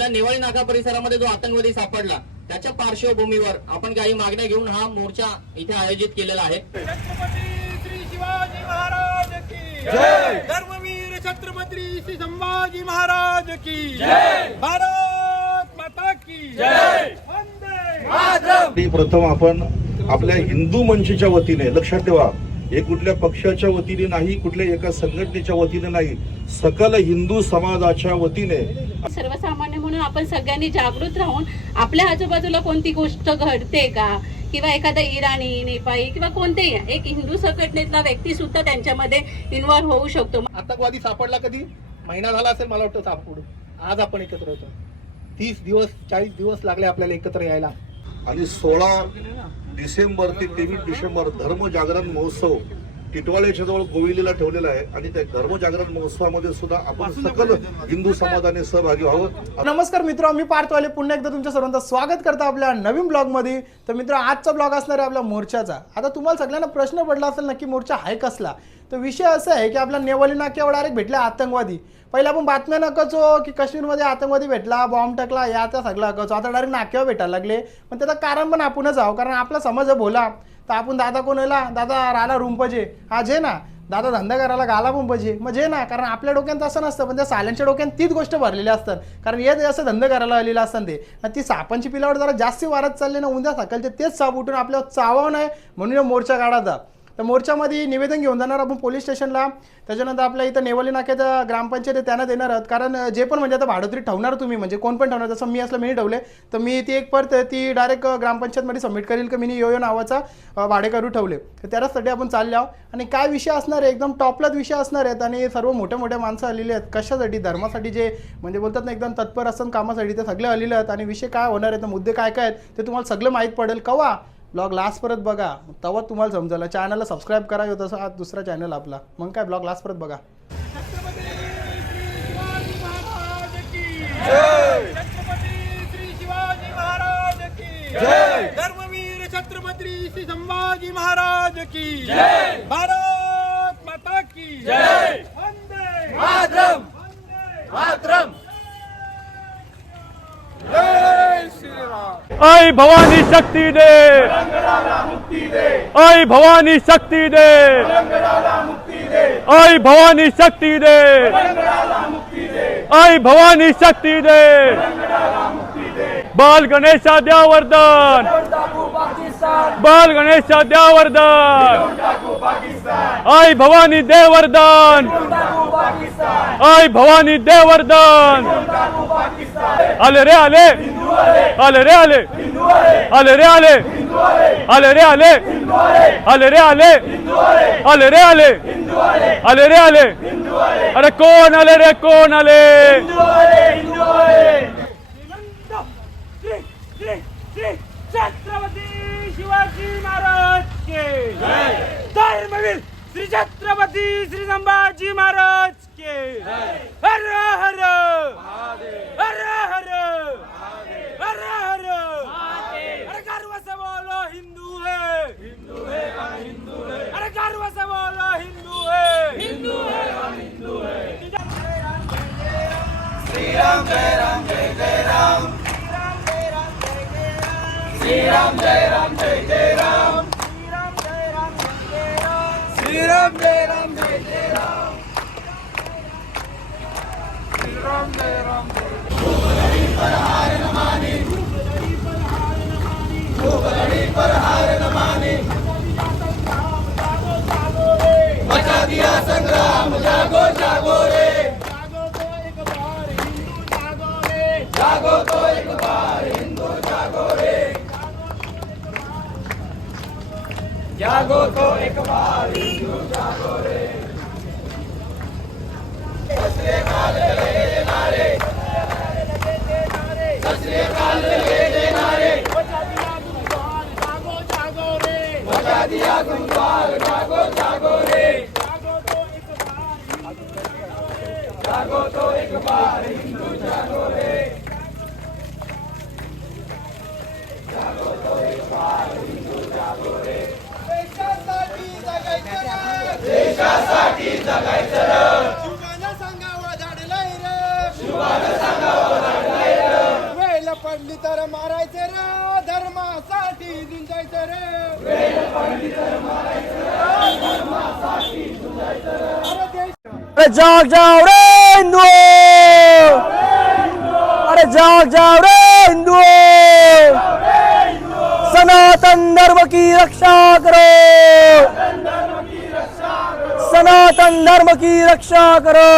आपल्या नेवाळी नाका परिसरामध्ये जो आतंकवादी सापडला त्याच्या पार्श्वभूमीवर आपण काही मागण्या घेऊन हा मोर्चा इथे आयोजित केलेला आहे। छत्रपती श्री शिवाजी महाराज की जय। धर्मवीर छत्रपती श्री संभाजी महाराज की जय। भारत माता की जय। वंदे मातरम। प्रथम आपण आपल्या हिंदू मंचच्या वतीने, लक्षात ठेवा, हे कुठल्या पक्षाच्या वतीने नाही, कुठल्या एका संघटनेच्या वतीने नाही, सकल हिंदू समाजाच्या वतीने सर्वसामान्य म्हणून आपण सगळ्यांनी जागृत राहून आपल्या आजूबाजूला कोणती गोष्ट घडते का किंवा एखादा इराणी, नेपाळी किंवा कोणतेही एक हिंदू संघटनेतला व्यक्ती सुद्धा त्यांच्यामध्ये इन्व्हॉल्व होऊ शकतो। आतंकवादी सापडला कधी महिना झाला असेल मला वाटतं सापडून, आज आपण एकत्र होतो। 30 दिवस 40 दिवस लागले आपल्याला एकत्र यायला। आणि 16 डिसेंबर ते 23 डिसेंबर धर्म जागरण महोत्सव टिटवाळ्याच्या जवळ गोविलीला ठेवलेला आहे आणि त्या धर्म जागरण महोत्सवामध्ये सुद्धा आपण सकल हिंदू समाजाने सहभागी व्हावं। नमस्कार मित्र, मी पार्थवाले पुन्हा एकदा तुमच्या सर्वांचं स्वागत करतो आपल्या नवीन ब्लॉग मध्ये। तर मित्र, आजचा ब्लॉग असणार आहे आपल्या मोर्चाचा। आता तुम्हाला सगळ्यांना प्रश्न पडला असेल नक्की मोर्चा आहे कसला। तर विषय असा आहे की आपल्या नेवाळी नाक्यावर डायरेक्ट भेटले आतंकवादी। पहिले आपण बातम्या नकाचो की काश्मीरमध्ये आतंकवादी भेटला, बॉम्ब टाकला, या त्या सगळं नकाचो। आता डायरेक्ट नाक्यावर भेटायला लागले, पण त्याचं कारण पण आपणच आहो, कारण आपला समाज बोला तर आपण दादा कोणाला दादा राहिला रूम पाहिजे, हा जे ना दादा धंदा करायला गाला पण पाहिजे, मग जे ना, कारण आपल्या डोक्यात तसं नसतं, पण त्या साल्यांच्या डोक्यात तीच गोष्ट भरलेली असतात, कारण हे असं धंदा करायला आलेलं असतं ते ना। ती सापांची पिलावर जरा जास्ती वारत चालले ना, उद्या सकाळचे तेच साप उठून आपल्यावर चावावं नाही म्हणून मोर्चा काढायचा। तर मोर्चामध्ये निवेदन घेऊन जाणार आपण पोलीस स्टेशनला, त्याच्यानंतर आपल्या इथं नेवाळी नाक्याच्या ग्रामपंचायत त्यांना देणार आहोत, कारण जे पण म्हणजे आता भाडोत्री ठेवणार तुम्ही, म्हणजे कोण पण ठेवणार, जसं मी असलं मी ठेवले तर मी ती एक परत ती डायरेक्ट ग्रामपंचायतमध्ये सबमिट करेल की मी यो नावाचा भाडेकरू ठेवले। तर त्यासाठी आपण चालले आहोत आणि काय विषय असणार आहे, एकदम टॉपलाच विषय असणार आहेत आणि सर्व मोठ्या मोठ्या माणसं आलेली आहेत। कशासाठी? धर्मासाठी, जे म्हणजे बोलतात ना एकदम तत्पर असतात कामासाठी, ते सगळे आलेले आहेत आणि विषय काय होणार आहे, तर मुद्दे काय काय आहेत ते तुम्हाला सगळं माहीत पडेल। कवा ब्लॉग लास्ट परत बघा, तेव्हा तुम्हाला समजायला। चॅनलला सबस्क्राईब करा, तसं हा दुसरा चॅनल आपला, मग काय ब्लॉग लास्ट परत बघा। छत्रपती श्री शिवाजी महाराज की जय। छत्रपती श्री शिवाजी महाराज की जय। धर्मवीर छत्रपती श्री संभाजी महाराज की जय। भारत माता की जय। वंदे मातरम। वंदे मातरम। जय श्री राम। आई भवानी शक्ति दे, आई भवानी शक्ति दे, आई भवानी शक्ति दे, आई भवानी शक्ति दे। बाल गणेशा द्या वरदान, बाल गणेशा द्या वरदान, आई भवानी दे वरदान, आई भवानी दे वरदान। आले रे आले, आले रे आले, आले रे आले, आले रे आले, आले रे आले, आले रे आले, आले रे आले। अरे कोण आले रे, कोण आले? छत्रपती शिवाजी महाराज के जय। धर्मवीर श्री छत्रपती श्री संभाजी महाराज के हर हर महादेव, हर हर महादेव, हर हर महादेव। अरे गर्व से बोलो हिंदू है, हिंदू है हम हिंदू है। अरे गर्व से बोलो हिंदू है, हिंदू है हम हिंदू है। श्री राम जय राम जय जय राम, श्री राम जय राम जय जय राम, श्री राम जय राम जय जय राम, श्री राम जय राम जय जय राम, श्री राम जय राम जय जय राम। लड़ी पर हार न माने, लड़ी पर हार न माने, बचा दिया संग्राम, जागो जागो रे, जागो तो एक बार हिंदू जागो रे, जागो तो एक बार हिंदू जागो रे, जागो तो एक बार हिंदू जागो रे। सत श्री अकाल लगे नारे, सत श्री अकाल लगे नारे, बचा दिया गुरुद्वार जागो जागो रे, बचा दिया गुरुद्वार जागो जागो रे, जागो तो एक बार हिंदू जागो रे, जागो तो एक बार हिंदू जागो रे, जागो तो एक बार हिंदू जागो रे। देशासाठी जगायचं रे, शिवानं सांगावं धाडलंय रे, शिवानं सांगावं धाडलंय रे, तर मारायचे रे धर्मासाठी झुंजायचं रे अरे जाग जाओ रे हिंदू, अरे जाग जाओ रे हिंदू, सनातन धर्म की रक्षा करो, सनातन धर्म की रक्षा करो।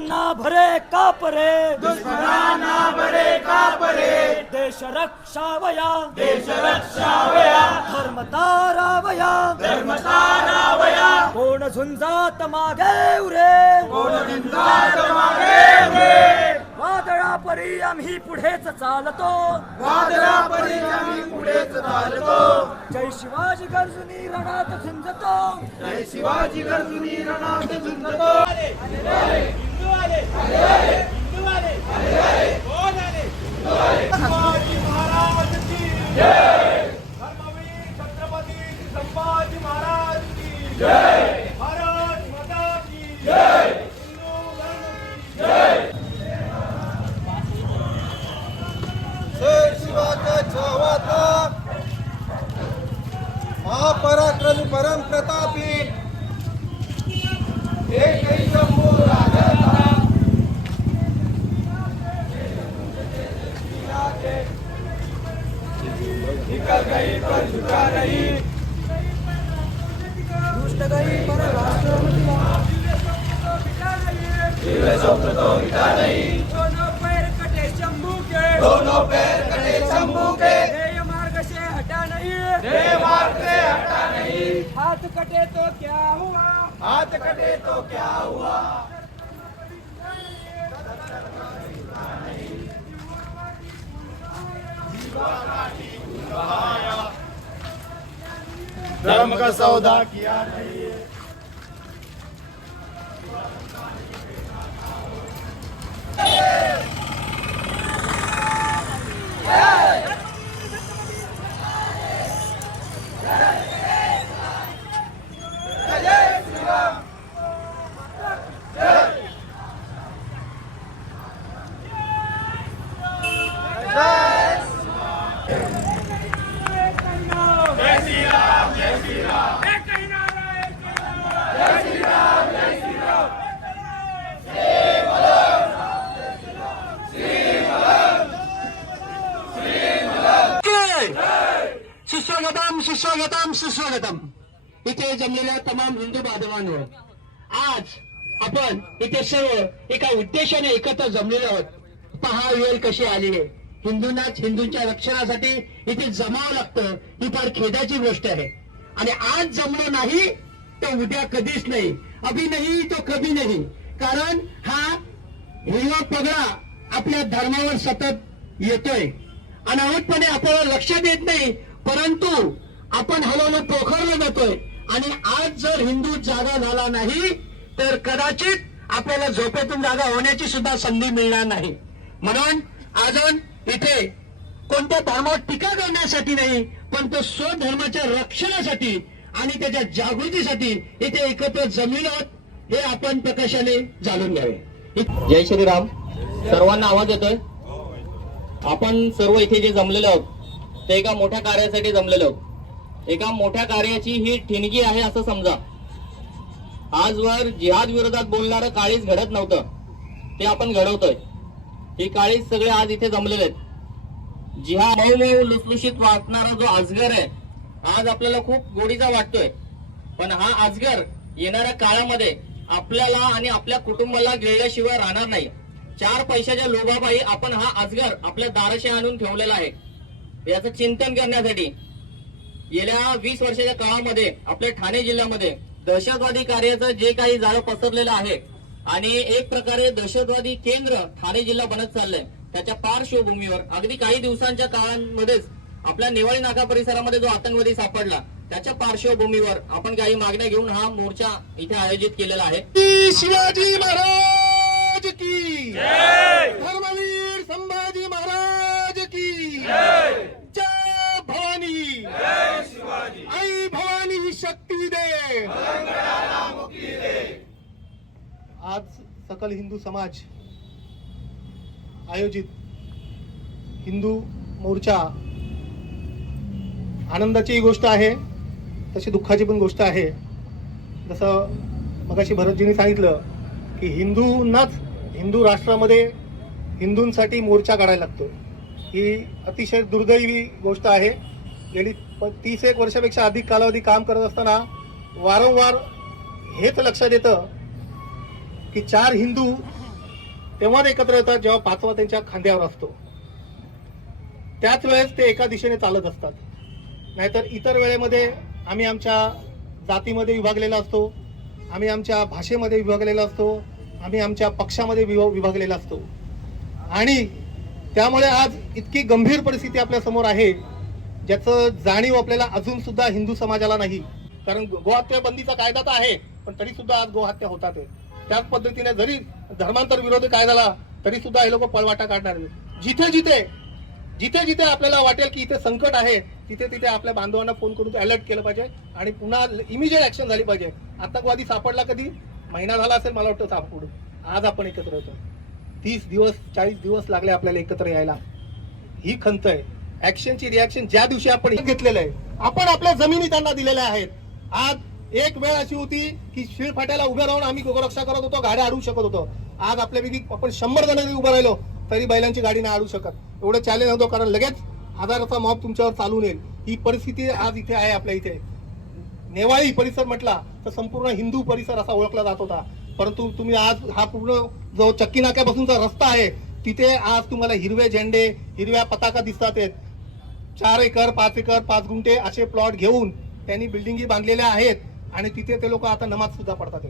ना भरे कापरे, दुश्मना भरे कापरे, देश रक्षावया, देश रक्षावया, धर्म तारावया, धर्म तारावया, कोण झुंजात मागे उरे, कोण झुंजात मागे उरे, वादळापरी आम्ही पुढेच चालतो, वादळापरी आम्ही पुढेच चालतो, जय शिवाजी गर्जुनी रणात झुंजतो, जय शिवाजी गर्जुनी रणात झुंजतो। हिंदू आले, हिंदू आले, कोण आले? शिवाजी महाराज की जय, धर्मवीर छत्रपती संभाजी महाराज की जय, भारत माता की जय, हिंदू धर्म की जय। शिवाच्या वाता महापराक्रमी परम प्रतापी एक शंभू राजा निकल गई पर झुका नहीं, दुष्ट गई पर राष्ट्र तो मिटा नहीं, दोनों पैर कटे शंभू के, दोनों पैर कटे शंभू के, ये मार्ग से हटा नहीं, ये मार्ग से हटा नहीं, हाथ कटे तो क्या हुआ, हाथ कटे तो क्या हुआ, धर्म का सौदा किया नहीं। सुस्वागतम सुस्वागतम सुस्वागतम। इथे जमलेल्या तमाम हिंदू बांधवांवर आज आपण इथे सर्व एका उद्देशाने एकत्र जमलेलो आहोत। पहा वेळ कशी आली आहे, हिंदूंनाच हिंदूंच्या रक्षणासाठी इथे जमावं लागतं, ही फार खेदाची गोष्ट आहे। आणि आज जमलो नाही तर उद्या कधीच नाही, अभी नाही तो कभी नाही, कारण हा हिरवा पगडा आपल्या धर्मावर सतत येतोय, अनाहूतपणे आपल्याला लक्षात येत नाही, परंतु आपण हळूहळू पोखरला जातोय। आणि आज जर हिंदू जागा झाला नाही तर कदाचित आपल्याला झोपेतून जागा होण्याची सुद्धा संधी मिळणार नाही। म्हणून अजून इथे कोणत्या धर्मावर टीका करण्यासाठी नाही, पण तो स्वधर्माच्या रक्षणासाठी आणि त्याच्या जागृतीसाठी इथे एकत्र जमलेलो आहोत, हे आपण प्रकाशाने जाणून घ्यावे। जय श्रीराम। सर्वांना आवाज येतोय? आपण सर्व इथे जे जमलेलो आहोत ते एका मोठ्या कार्यासाठी जमलेलो आहोत। एका मोठ्या कार्याची ही ठिणगी आहे असं समजा। आजवर जिहाद विरोधात बोलणारं काळीच घडत नव्हतं, ते आपण घडवतोय। ही काळीच सगळे आज इथे जमलेले आहेत। जिहाद मऊ मऊ लुसलुशीत वाटणारा जो अजगर आहे आज आपल्याला खूप गोडीचा वाटतोय, पण हा अजगर येणाऱ्या काळामध्ये आपल्याला आणि आपल्या कुटुंबाला गिळल्याशिवाय राहणार नाही। 4 पैशाच्या लोभापायी आपण हा अजगर आपल्या दाराशी आणून ठेवलेला आहे। याचं चिंतन करण्यासाठी गेल्या 20 वर्षाच्या काळामध्ये आपल्या ठाणे जिल्ह्यामध्ये दहशतवादी कार्याचं जे काही जाळं पसरलेलं आहे आणि एक प्रकारे दहशतवादी केंद्र ठाणे जिल्हा बनत चाललंय, त्याच्या पार्श्वभूमीवर अगदी काही दिवसांच्या काळामध्येच आपल्या नेवाळी नाका परिसरामध्ये जो आतंकवादी सापडला त्याच्या पार्श्वभूमीवर आपण काही मागण्या घेऊन हा मोर्चा इथे आयोजित केलेला आहे। शिवाजी महाराज की जय, धर्मवीर संभाजी महाराज की जय, जय भवानी, जय शिवाजी, आई भवानी ही शक्ती दे, आज सकल हिंदू समाज आयोजित हिंदू मोर्चा आनंदाची गोष्ट आहे, तशी दुःखाची पण गोष्ट आहे. जसं मगाशी भरतजींनी सांगितलं की हिंदू राष्ट्रामध्ये हिंदूंसाठी मोर्चा काढायला लागतो. ही अतिशय दुर्दैवी गोष्ट आहे. गेली 30 वर्षापेक्षा अधिक कालावधी काम करत असताना वारंवार हेच लक्षात येतं की 4 हिंदू तेव्हाच एकत्र येतात जेव्हा 5वा त्यांच्या खांद्यावर असतो. त्याच वेळेस ते एका दिशेने चालत असतात. नाहीतर इतर वेळेमध्ये आम्ही आमच्या जातीमध्ये विभागलेला असतो, आम्ही आमच्या भाषेमध्ये विभागलेला असतो, आम्ही आमच्या पक्षामध्ये विभागलेला असतो. आणि त्यामुळे आज इतकी गंभीर परिस्थिती आपल्या समोर आहे ज्याचं जाणीव आपल्याला अजून सुद्धा हिंदू समाजाला नाही. कारण गोहत्या बंदीचा कायदा तर आहे, पण तरी सुद्धा आज गोहत्या होतात. त्याच पद्धतीने जरी धर्मांतर विरोधी कायदा झाला तरी सुद्धा हे लोक पळवाटा काढणार. जिथे जिथे आपल्याला वाटेल की इथे संकट आहे तिथे आपल्या बांधवांना फोन करून अलर्ट केलं पाहिजे आणि पुन्हा इमिजिएट ऍक्शन झाली पाहिजे. आतंकवादी सापडला कधी महिना झाला असेल मला वाटतं सापडून. आज आपण एकत्र होतो. 30 दिवस 40 दिवस लागले आपल्याला एकत्र यायला. ही खंत आहे. ऍक्शनची रिॲक्शन ज्या दिवशी आपण घेतलेलं आहे, आपण आपल्या जमिनी त्यांना दिलेल्या आहेत. आज एक वेळ अशी होती की शिळफाट्याला उभे राहून आम्ही गोरक्षा करत होतो, गाड्या अडवू शकत होतो. आज आपल्यापैकी आपण 100 जण जरी उभं राहिलो तरी बैलांची गाडी नाही अडवू शकत. एवढं चॅलेंज होतं, कारण लगेच हजाराचा मॉब तुमच्यावर चालून येईल. ही परिस्थिती आज इथे आहे आपल्या इथे. नेवाळी परिसर म्हटला तर संपूर्ण हिंदू परिसर असा ओळखला जात होता, परंतु तुम्ही आज हा पूर्ण जो चक्की नाक्यापासूनचा रस्ता आहे तिथे आज तुम्हाला हिरवे झेंडे, हिरव्या पताका दिसतात आहेत. 4 एकर 5 एकर 5 गुंठे असे प्लॉट घेऊन त्यांनी बिल्डिंगी बांधलेल्या आहेत आणि तिथे ते लोक आता नमाज सुद्धा पडतात.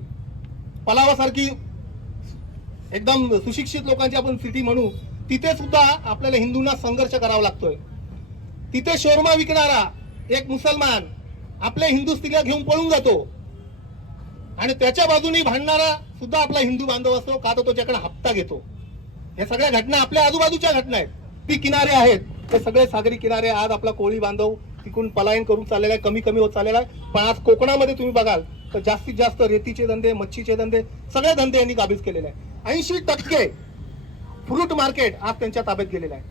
पलावासारखी एकदम सुशिक्षित लोकांची आपण सिटी म्हणू, तिथे सुद्धा आपल्याला हिंदूंना संघर्ष करावा लागतोय. तिथे शोरमा विकणारा एक मुसलमान आपल्या हिंदू स्त्रीला घेऊन पळून जातो आणि त्याच्या बाजूनी भांडणारा सुद्धा आपला हिंदू बांधव असतो, का तर त्याच्याकडे हप्ता घेतो. हे सगळ्या घटना आपल्या आजूबाजूच्या घटना आहेत. ती किनारे आहेत ते सगळे सागरी किनारे. आज आपला कोळी बांधव तिकडून पलायन करून चाललेला आहे, कमी होत चाललेला आहे. पण आज कोकणामध्ये तुम्ही बघाल तर जास्तीत जास्त रेतीचे धंदे, मच्छीचे धंदे, सगळे धंदे यांनी काबीज केलेले आहे. 80% फ्रूट मार्केट आज त्यांच्या ताब्यात गेलेलं आहे.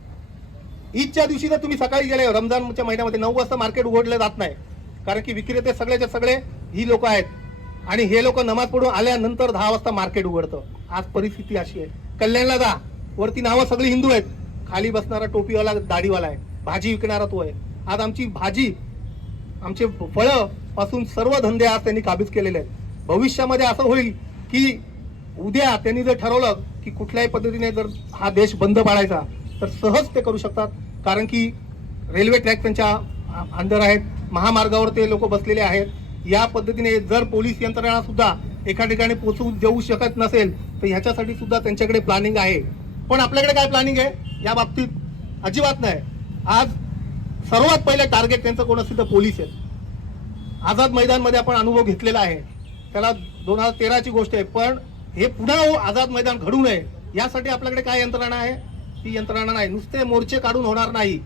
ईदच्या दिवशी जर तुम्ही सकाळी गेले, रमजानच्या महिन्यामध्ये 9 वाजता मार्केट उघडलं जात नाही, कारण की विक्रेते सगळेच्या सगळे ही लोक आहेत आणि हे लोक नमाज पढून आल्यानंतर 10 वाजता मार्केट उघडतं. आज परिस्थिती अशी आहे. कल्याणला जा, वरती नावं सगळी हिंदू आहेत, खाली बसणारा टोपीवाला दाढीवाला आहे, भाजी विकणारा तो आहे. आज आमची भाजी, आमचे फळं पासून सर्व धंदे आज त्यांनी काबीज केलेले आहेत. भविष्यामध्ये असं होईल की उद्या त्यांनी जर ठरवलं की कुठल्याही पद्धतीने जर हा देश बंद पाडायचा तर सहज ते करू शकतात, कारण की रेल्वे ट्रॅक त्यांच्या अंडर आहेत, महामार्गावर ते लोक बसलेले आहेत. या पद्धतीने जर पोलीस यंत्रणा सुद्धा एका ठिकाणी पोहोचवू देऊ शकत नसेल तर ह्याच्यासाठी सुद्धा त्यांच्याकडे प्लॅनिंग आहे. पण आपल्याकडे काय प्लॅनिंग आहे या बाबतीत? अजिबात नाही. आज सर्वात पहिले टार्गेट त्यांचं कोण असेल तर पोलीस आहेत. आझाद मैदानमध्ये आपण अनुभव घेतलेला आहे, त्याला 2013ची गोष्ट आहे. पण हे पुन्हा आझाद मैदान घडू नये यासाठी आपल्याकडे काय यंत्रणा आहे? ती यंत्रणा नाही. नुसते मोर्चे काढून होणार नाही,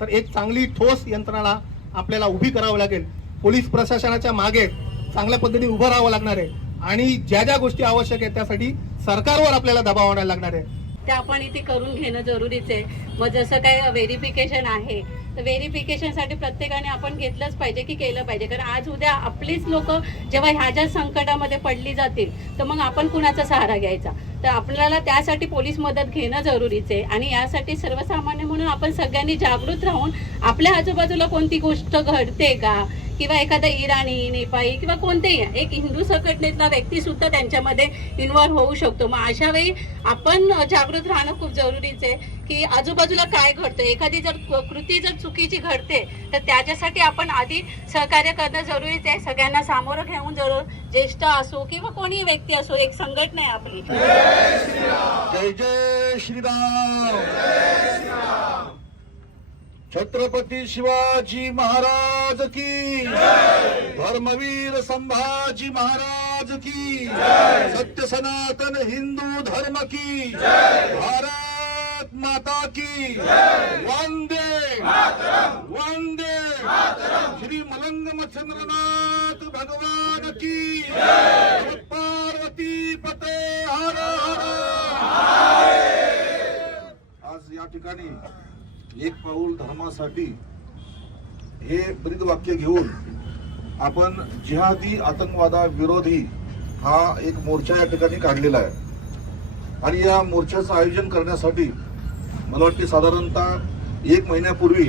तर एक चांगली ठोस यंत्रणा आपल्याला उभी करावी लागेल. पोलीस प्रशासनाच्या मागे चांगल्या पद्धतीने उभं राहावं लागणार आहे आणि ज्या ज्या गोष्टी आवश्यक आहेत त्यासाठी सरकारवर आपल्याला दबाव आणायला लागणार आहे. ते आपण इथे करून घेणं जरुरीच आहे. मग जसं काय व्हेरिफिकेशन आहे तर व्हेरिफिकेशनसाठी प्रत्येकाने आपण घेतलंच पाहिजे की केलं पाहिजे, कारण आज उद्या आपलीच लोक जेव्हा ह्या ज्या संकटामध्ये पडली जातील तर मग आपण कुणाचा सहारा घ्यायचा? तर आपल्याला त्यासाठी पोलीस मदत घेणं जरुरीच आहे. आणि यासाठी सर्वसामान्य म्हणून आपण सगळ्यांनी जागृत राहून आपल्या आजूबाजूला कोणती गोष्ट घडते का, किंवा एखादा इराणी, नेपाळी किंवा कोणतेही एक हिंदू संघटनेतला व्यक्ती सुद्धा त्यांच्यामध्ये इन्व्हॉल्व होऊ शकतो. मग अशा वेळी आपण जागृत राहणं खूप जरुरीच आहे की आजूबाजूला काय घडतं. एखादी जर कृती जर चुकीची घडते तर त्याच्यासाठी आपण आधी सहकार्य करणं जरुरीच आहे. सगळ्यांना सामोरं घेऊन जरूर, ज्येष्ठ असो किंवा कोणी व्यक्ती असो, एक संघटना आहे आपली. जय जय श्रीराम. छत्रपती शिवाजी महाराज की, धर्मवीर संभाजी महाराज की, सत्य सनातन हिंदू धर्म की, भारत माता की, वंदे वंदे. श्री मलंग मत्स्येंद्रनाथ भगवान की, पार्वती पते हर हर. या ठिकाणी एक पाऊल धर्मासाठी हे ब्रीदवाक्य घेऊन आपण जिहादी आतंकवादाविरोधी हा एक मोर्चा या ठिकाणी काढलेला आहे आणि या मोर्चाचं आयोजन करण्यासाठी मला वाटते साधारणतः 1 महिन्यापूर्वी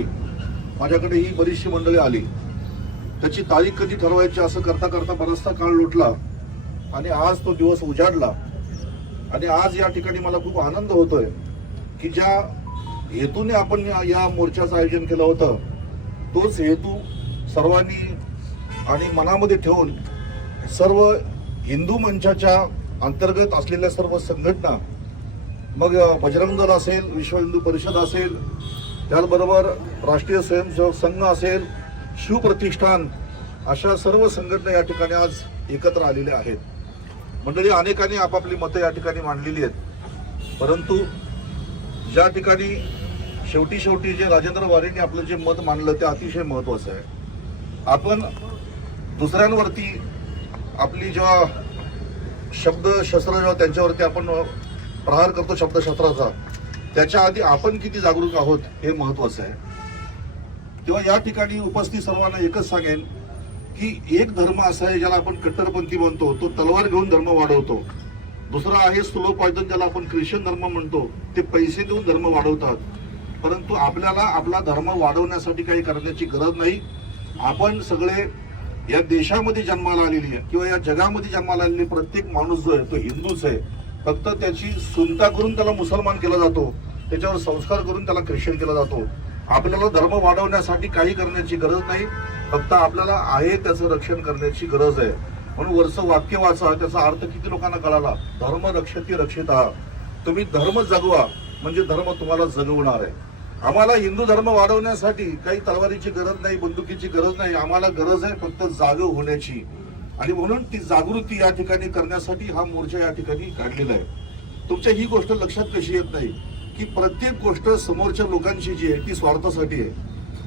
माझ्याकडे ही बरीचशी मंडळी आली. त्याची तारीख कधी ठरवायची असं करता करता बराचसा काळ लोटला आणि आज तो दिवस उजाडला आणि आज या ठिकाणी मला खूप आनंद होतोय की ज्या हेतूने आपण या मोर्चाचं आयोजन केलं होतं तोच हेतू सर्वांनी आणि मनामध्ये ठेवून सर्व हिंदू मंचाच्या अंतर्गत असलेल्या सर्व संघटना, मग बजरंग दल असेल, विश्व हिंदू परिषद असेल, त्याचबरोबर राष्ट्रीय स्वयंसेवक संघ असेल, शिवप्रतिष्ठान, अशा सर्व संघटना या ठिकाणी आज एकत्र आलेल्या आहेत. मंडळी अनेकांनी आपापली मतं या ठिकाणी मांडलेली आहेत, परंतु ज्या ठिकाणी शेवटी जे राजेंद्र वारेंनी आपलं जे मत मांडलं ते अतिशय महत्वाचं आहे. आपण दुसऱ्यांवरती आपली जेव्हा शस्त्र जेव्हा त्यांच्यावरती आपण प्रहार करतो शब्दशस्त्राचा, त्याच्या आधी आपण किती जागरूक आहोत हे महत्वाचं आहे. तेव्हा या ठिकाणी उपस्थित सर्वांना एकच सांगेन की एक धर्म असा आहे ज्याला आपण कट्टरपंथी म्हणतो, तो तलवार घेऊन धर्म वाढवतो. दुसरा आहे स्लो पॉयझन, ज्याला आपण ख्रिश्चन धर्म म्हणतो, ते पैसे देऊन धर्म वाढवतात. परंतु आपल्याला आपला धर्म वाढवण्यासाठी काही करण्याची गरज नाही. आपण सगळे या देशामध्ये जन्माला आलेली आहे किंवा या जगामध्ये जन्माला आलेली प्रत्येक माणूस जो आहे तो हिंदूच आहे. फक्त त्याची सुनता करून त्याला मुसलमान केला जातो, त्याच्यावर संस्कार करून त्याला ख्रिश्चन केला जातो. आपल्याला धर्म वाढवण्यासाठी काही करण्याची गरज नाही, फक्त आपल्याला आहे त्याचं रक्षण करण्याची गरज आहे. म्हणून वरचं वाक्य वाचा, त्याचा अर्थ किती लोकांना कळाला. धर्म रक्षती रक्षिता. तुम्ही धर्म जगवा म्हणजे धर्म तुम्हाला जगवणार आहे. आम्हाला हिंदू धर्म वाढवण्यासाठी काही तलवारीची गरज नाही, बंदुकीची गरज नाही. आम्हाला गरज आहे फक्त जाग होण्याची आणि म्हणून ती जागृती या ठिकाणी करण्यासाठी हा मोर्चा या ठिकाणी काढलेला आहे. तुमच्या ही गोष्ट लक्षात कशी येत नाही की प्रत्येक गोष्ट समोरच्या लोकांची जी आहे ती स्वार्थासाठी आहे.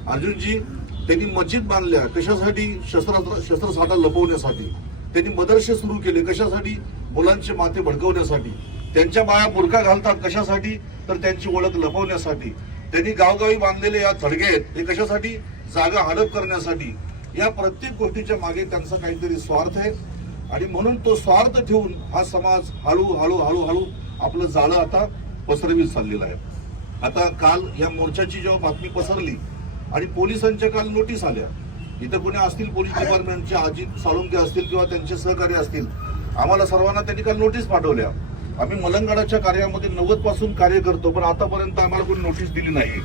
अर्जुनजी त्यांनी मस्जिद बांधल्या कशासाठी? शस्त्रसाठा लपवण्यासाठी. त्यांनी मदरसे सुरू केले कशासाठी? मुलांचे माथे भडकवण्यासाठी. त्यांच्या बाया बुरखा घालतात कशासाठी? तर त्यांची ओळख लपवण्यासाठी. त्यांनी गावगावी बांधलेले या थडगे आहेत हे कशासाठी? जागा हडप करण्यासाठी. या प्रत्येक गोष्टीच्या मागे त्यांचा काहीतरी स्वार्थ आहे आणि म्हणून तो स्वार्थ ठेवून हा समाज हळूहळू आपलं जाळं आता पसरवीत चाललेलं आहे. आता काल या मोर्चाची जेव्हा बातमी पसरली आणि पोलिसांच्या काल नोटीस आल्या, इथं कोणी असतील पोलीस डिपार्टमेंटचे अजित साळुंके असतील किंवा त्यांचे सहकारी असतील, आम्हाला सर्वांना त्यांनी काल नोटीस पाठवल्या. आम्ही मलंगडाच्या कार्यामध्ये 90 पासून कार्य करतो, पण आतापर्यंत आम्हाला कोणी नोटीस दिली नाही.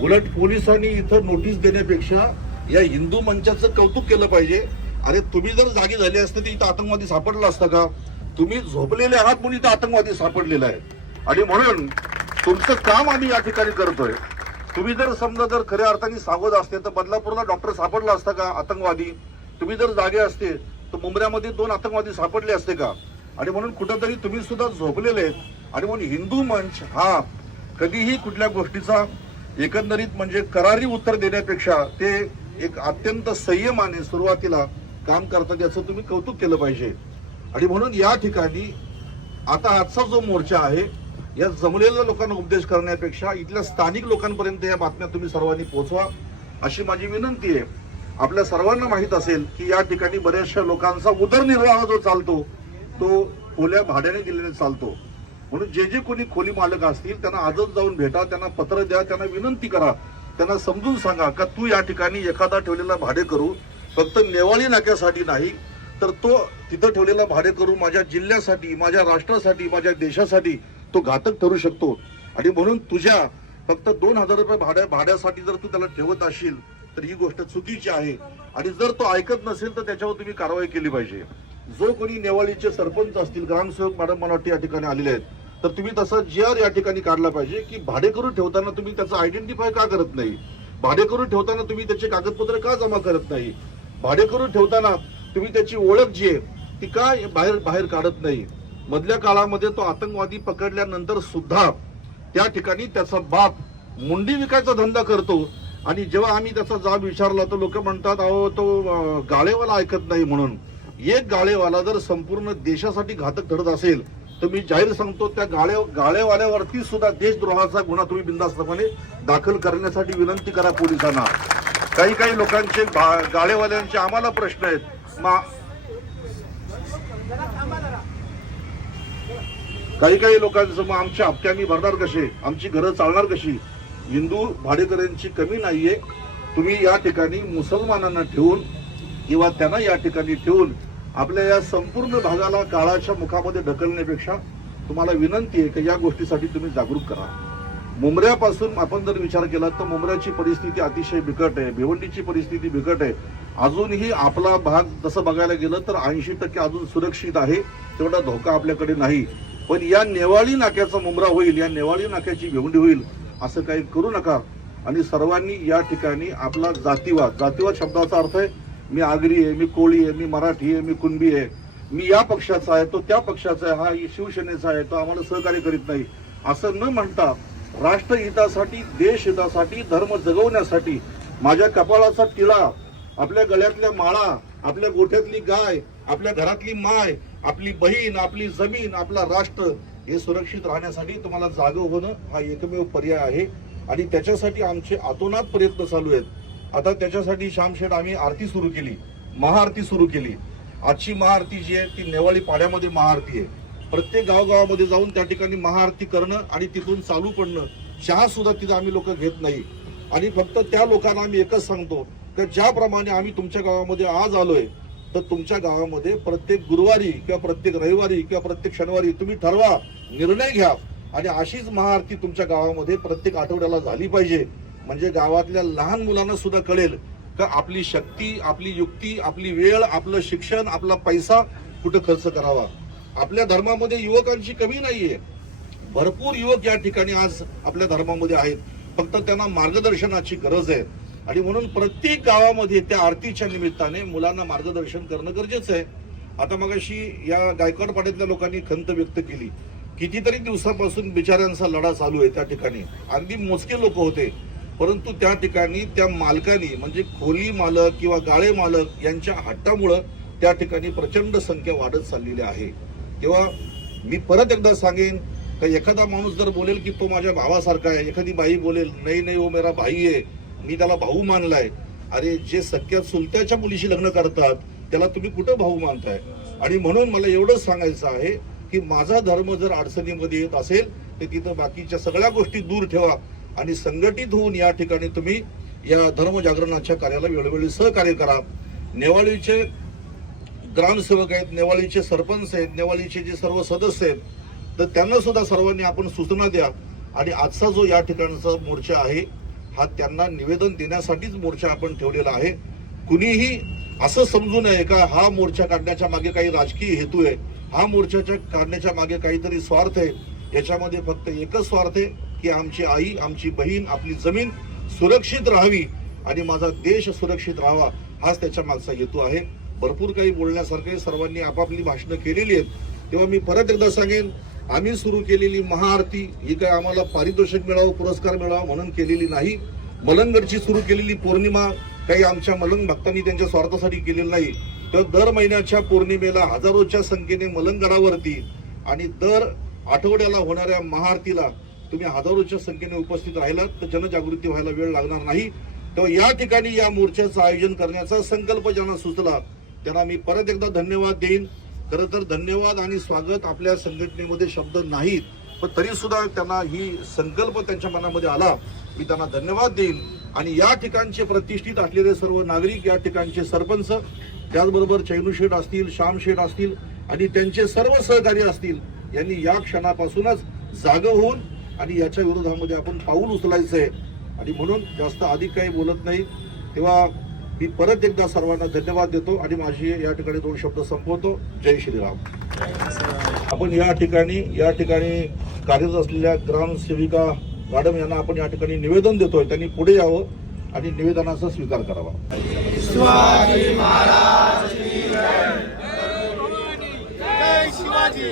उलट पोलिसांनी इथं नोटीस देण्यापेक्षा या हिंदू मंचाचं कौतुक केलं पाहिजे. अरे तुम्ही जर जागी झाले असते तर इथं आतंकवादी सापडला असता का? तुम्ही झोपलेले आहात म्हणून इथं आतंकवादी सापडलेला आहे आणि म्हणून तुमचं काम आम्ही या ठिकाणी करतोय. तुम्ही जर समजा जर खऱ्या अर्थाने सावध असते तर बदलापूरला डॉक्टर सापडला असता का आतंकवादी? तुम्ही जर जागे असते तर मुंबऱ्यामध्ये 2 आतंकवादी सापडले असते का? आणि म्हणून कुठंतरी तुम्ही सुद्धा झोपलेले आहेत आणि म्हणून हिंदू मंच हा कधीही कुठल्या गोष्टीचा एकंदरीत म्हणजे करारी उत्तर देण्यापेक्षा ते एक अत्यंत संयमाने सुरुवातीला काम करतात, याचं तुम्ही कौतुक केलं पाहिजे. आणि म्हणून या ठिकाणी आता आजचा जो मोर्चा आहे या जमलेल्या लोकांना उपदेश करण्यापेक्षा इथल्या स्थानिक लोकांपर्यंत या बातम्या तुम्ही सर्वांनी पोहोचवा अशी माझी विनंती आहे. आपल्या सर्वांना माहित असेल की या ठिकाणी बऱ्याचशा लोकांचा उदरनिर्वाह जो चालतो तो खोल्या भाड्याने दिलेले चालतो. म्हणून जे कोणी खोली मालक असतील त्यांना आजच जाऊन भेटा, त्यांना पत्र द्या, त्यांना विनंती करा, त्यांना समजून सांगा का तू या ठिकाणी एखादा ठेवलेला भाडे करू फक्त नेवाळी नाक्यासाठी नाही तर तो तिथं ठेवलेला भाडे करू माझ्या जिल्ह्यासाठी, माझ्या राष्ट्रासाठी, माझ्या देशासाठी तो घातक ठरू शकतो. आणि म्हणून तुझ्या फक्त 2000 रुपये भाड्यासाठी जर तू त्याला ठेवत असशील तर ही गोष्ट चुकीची आहे आणि जर तो ऐकत नसेल तर त्याच्यावर तुम्ही कारवाई केली पाहिजे. जो कोणी नेवाळीचे सरपंच असतील, ग्रामसेवक मॅडम मला वाटते या ठिकाणी आलेले आहेत, तर तुम्ही तसा GR या ठिकाणी काढला पाहिजे की भाडेकरू ठेवताना तुम्ही त्याचं आयडेंटिफाय का करत नाही? भाडेकरू ठेवताना तुम्ही त्याचे कागदपत्र का जमा करत नाही? भाडेकरू ठेवताना तुम्ही त्याची ओळख जी आहे ती का बाहेर काढत नाही? मधल्या काळामध्ये तो आतंकवादी पकडल्यानंतर सुद्धा त्या ठिकाणी त्याचा बाप मुंडी विकायचा धंदा करतो आणि जेव्हा आम्ही त्याचा जाब विचारला तर लोक म्हणतात अहो तो गाळेवाला ऐकत नाही म्हणून. एक गाळेवाला जर संपूर्ण देशासाठी घातक ठरत असेल तुम्ही जाहीर सांगतो त्या गाळेवाल्यावरती सुद्धा देशद्रोहाचा गुन्हा तुम्ही बिनधास्तपणे दाखल करण्यासाठी विनंती करा पोलिसांना. काही लोकांचे गाळेवाल्यांचे आम्हाला प्रश्न आहेत. काही लोकांचं मग आमच्या हप्ते आम्ही भरणार कसे, आमची घरं चालणार कशी. हिंदू भाडेकऱ्यांची कमी नाहीये. तुम्ही या ठिकाणी मुसलमानांना ठेवून किंवा त्यांना या ठिकाणी ठेवून आपल्या या संपूर्ण भागाला काळाच्या मुखामध्ये ढकलण्यापेक्षा तुम्हाला विनंती आहे की या गोष्टीसाठी तुम्ही जागरूक करा. मुंबऱ्यापासून आपण जर विचार केला तर मुंबऱ्याची परिस्थिती अतिशय बिकट आहे, भिवंडीची परिस्थिती बिकट आहे. अजूनही आपला भाग तसं बघायला गेलं तर 80% अजून सुरक्षित आहे, तेवढा धोका आपल्याकडे नाही. पण या नेवाळी नाक्याचा मुंबरा होईल, या नेवाळी नाक्याची भिवंडी होईल असं काही करू नका. आणि सर्वांनी या ठिकाणी आपला जातीवाद शब्दाचा अर्थ आहे मी आगरी आहे, मी कोळी आहे, मी मराठी आहे, मी कुणबी आहे, मी या पक्षाचा आहे, तो त्या पक्षाचा आहे, हा शिवसेनेचा आहे, तो आम्हाला सहकार्य करीत नाही असं न म्हणता राष्ट्रहितासाठी, देशहितासाठी, धर्म जगवण्यासाठी माझ्या कपाळाचा टिळा, आपल्या गळ्यातल्या माळा, आपल्या गोठ्यातली गाय, आपल्या घरातली माय, आपली बहीण, आपली जमीन, आपला राष्ट्र हे सुरक्षित राहण्यासाठी तुम्हाला जागं होणं हा एकमेव पर्याय आहे. आणि त्याच्यासाठी आमचे अतोनात प्रयत्न चालू आहेत. आता त्याच्यासाठी श्यामशेठ आम्ही आरती सुरू केली, महाआरती सुरू केली. आजची महाआरती जी आहे ती नेवाळी पाड्यामध्ये महाआरती आहे. प्रत्येक गावगावामध्ये जाऊन त्या ठिकाणी महाआरती करणं आणि तिथून चालू पडणं, चहा सुद्धा तिथं आम्ही लोक घेत नाही. आणि फक्त त्या लोकांना आम्ही एकच सांगतो की ज्याप्रमाणे आम्ही तुमच्या गावामध्ये आज आलोय तर तुमच्या गावामध्ये प्रत्येक गुरुवारी किंवा प्रत्येक रविवारी किंवा प्रत्येक शनिवारी तुम्ही ठरवा, निर्णय घ्या आणि अशीच महाआरती तुमच्या गावामध्ये प्रत्येक आठवड्याला झाली पाहिजे. म्हणजे गावातल्या लहान मुलांना सुद्धा कळेल का आपली शक्ती, आपली युक्ती, आपली वेळ, आपलं शिक्षण, आपला पैसा कुठं खर्च करावा. आपल्या धर्मामध्ये युवकांची कमी नाहीये, भरपूर युवक या ठिकाणी आज आपल्या धर्मामध्ये आहेत, फक्त त्यांना मार्गदर्शनाची गरज आहे. आणि म्हणून प्रत्येक गावामध्ये त्या आरतीच्या निमित्ताने मुलांना मार्गदर्शन करणं गरजेचं आहे. आता मगाशी या गायकवाड पाड्यातल्या लोकांनी खंत व्यक्त केली, कितीतरी दिवसापासून बिचाऱ्यांचा लढा चालू आहे. त्या ठिकाणी अगदी मोजके लोक होते, परंतु त्या ठिकाणी त्या मालकांनी म्हणजे खोली मालक किंवा गाळे मालक यांच्या हट्टामुळं त्या ठिकाणी प्रचंड संख्या वाढत चाललेली आहे. तेव्हा मी परत एकदा सांगेन की एखादा माणूस जर बोलेल की तो माझ्या भावासारखा आहे, एखादी बाई बोलेल नाही वो मेरा भाई आहे, मी त्याला भाऊ मानलाय. अरे जे सख्या चुलत्याच्या मुलीशी लग्न करतात त्याला तुम्ही कुठं भाऊ मानताय. आणि म्हणून मला एवढंच सांगायचं आहे की माझा धर्म जर अडचणीमध्ये येत असेल तर तिथं बाकीच्या सगळ्या गोष्टी दूर ठेवा आणि संघटित होऊन या ठिकाणी तुम्ही या धर्मजागरणाच्या कार्याला वेळोवेळी सहकार्य करा. नेवाळीचे ग्रामसेवक आहेत, नेवाळीचे सरपंच आहेत, नेवाळीचे जे सर्व सदस्य आहेत, तर त्यांना सुद्धा सर्वांनी आपण सूचना द्या. आणि आजचा जो या ठिकाणचा मोर्चा आहे हा त्यांना निवेदन देण्यासाठीच मोर्चा आपण ठेवलेला आहे. कुणीही असं समजू नये का हा मोर्चा काढण्याच्या मागे काही राजकीय हेतू आहे, हा मोर्चाच्या काढण्याच्या मागे काहीतरी स्वार्थ आहे. याच्यामध्ये फक्त एकच स्वार्थ आहे की आमची आई, आमची बहीण, आपली जमीन सुरक्षित राहावी आणि माझा देश सुरक्षित राहावा, हाच त्याच्या मागचा हेतू आहे. भरपूर काही बोलण्यासारखे सर्वांनी आपापली भाषणं केलेली आहेत. तेव्हा मी परत एकदा सांगेन, आम्ही सुरू केलेली महाआरती ही काय आम्हाला पारितोषिक मिळावं, पुरस्कार मिळावा म्हणून केलेली नाही. मलंगडची सुरू केलेली पौर्णिमा काही आमच्या मलंग भक्तांनी त्यांच्या स्वार्थासाठी केलेली नाही. तर दर महिन्याच्या पौर्णिमेला हजारोच्या संख्येने मलंगडावरती आणि दर आठवड्याला होणाऱ्या महाआरतीला तुम्ही हजारोच्या संख्येने उपस्थित राहिलात तर जनजागृती व्हायला वेळ लागणार नाही. तेव्हा या ठिकाणी या मोर्चाचं आयोजन करण्याचा संकल्प ज्यांना सुचला त्यांना मी परत एकदा धन्यवाद देईन. खरं तर धन्यवाद आणि स्वागत आपल्या संघटनेमध्ये शब्द नाहीत, पण तरी सुद्धा त्यांना ही संकल्प त्यांच्या मनामध्ये आला, मी त्यांना धन्यवाद देईन. आणि या ठिकाणचे प्रतिष्ठित असलेले सर्व नागरिक, या ठिकाणचे सरपंच, त्याचबरोबर चैनूशेठ असतील, श्यामशेठ असतील आणि त्यांचे सर्व सहकारी असतील, यांनी या क्षणापासूनच जागं होऊन आणि याच्या विरोधामध्ये आपण पाऊल उचलायचं आहे. आणि म्हणून जास्त अधिक काही बोलत नाही. तेव्हा मी परत एकदा सर्वांना धन्यवाद देतो आणि माझी या ठिकाणी 2 शब्द संपवतो. जय श्रीराम. आपण या ठिकाणी कार्यरत असलेल्या ग्रामसेविका मॅडम यांना आपण या ठिकाणी निवेदन देतोय, त्यांनी पुढे यावं आणि निवेदनाचा स्वीकार करावा. शिवाजी महाराज की जय. जय शिवाजी.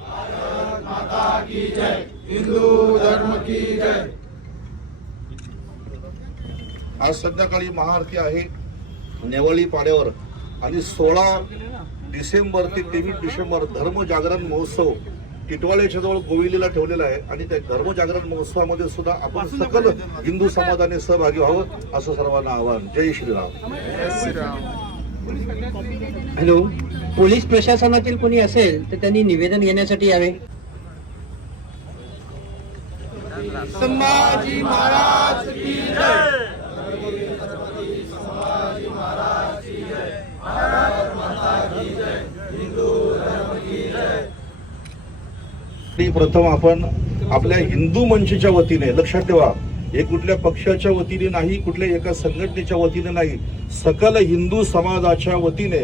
भारत माता की जय. हिंदू धर्म की जय. आज संध्याकाळी महाआरती आहे नेवाळी पाड्यावर आणि 16 डिसेंबर ते 23 डिसेंबर धर्म जागरण महोत्सव टिटवाळ्याच्या जवळ गोविलीला ठेवलेला आहे आणि त्या धर्म जागरण महोत्सवामध्ये सुद्धा आपण सकल हिंदू समाजाने सहभागी व्हावं असं सर्वांना आवाहन. जय श्रीराम. हॅलो, पोलीस प्रशासनातील कोणी असेल तर त्यांनी निवेदन घेण्यासाठी यावे. संभाजी महाराज की जय. प्रथम आपण आपल्या हिंदू मंचच्या वतीने, लक्षात ठेवा, हे कुठल्या पक्षाच्या वतीने नाही, कुठल्या एका संघटनेच्या वतीने नाही, सकल हिंदू समाजाच्या वतीने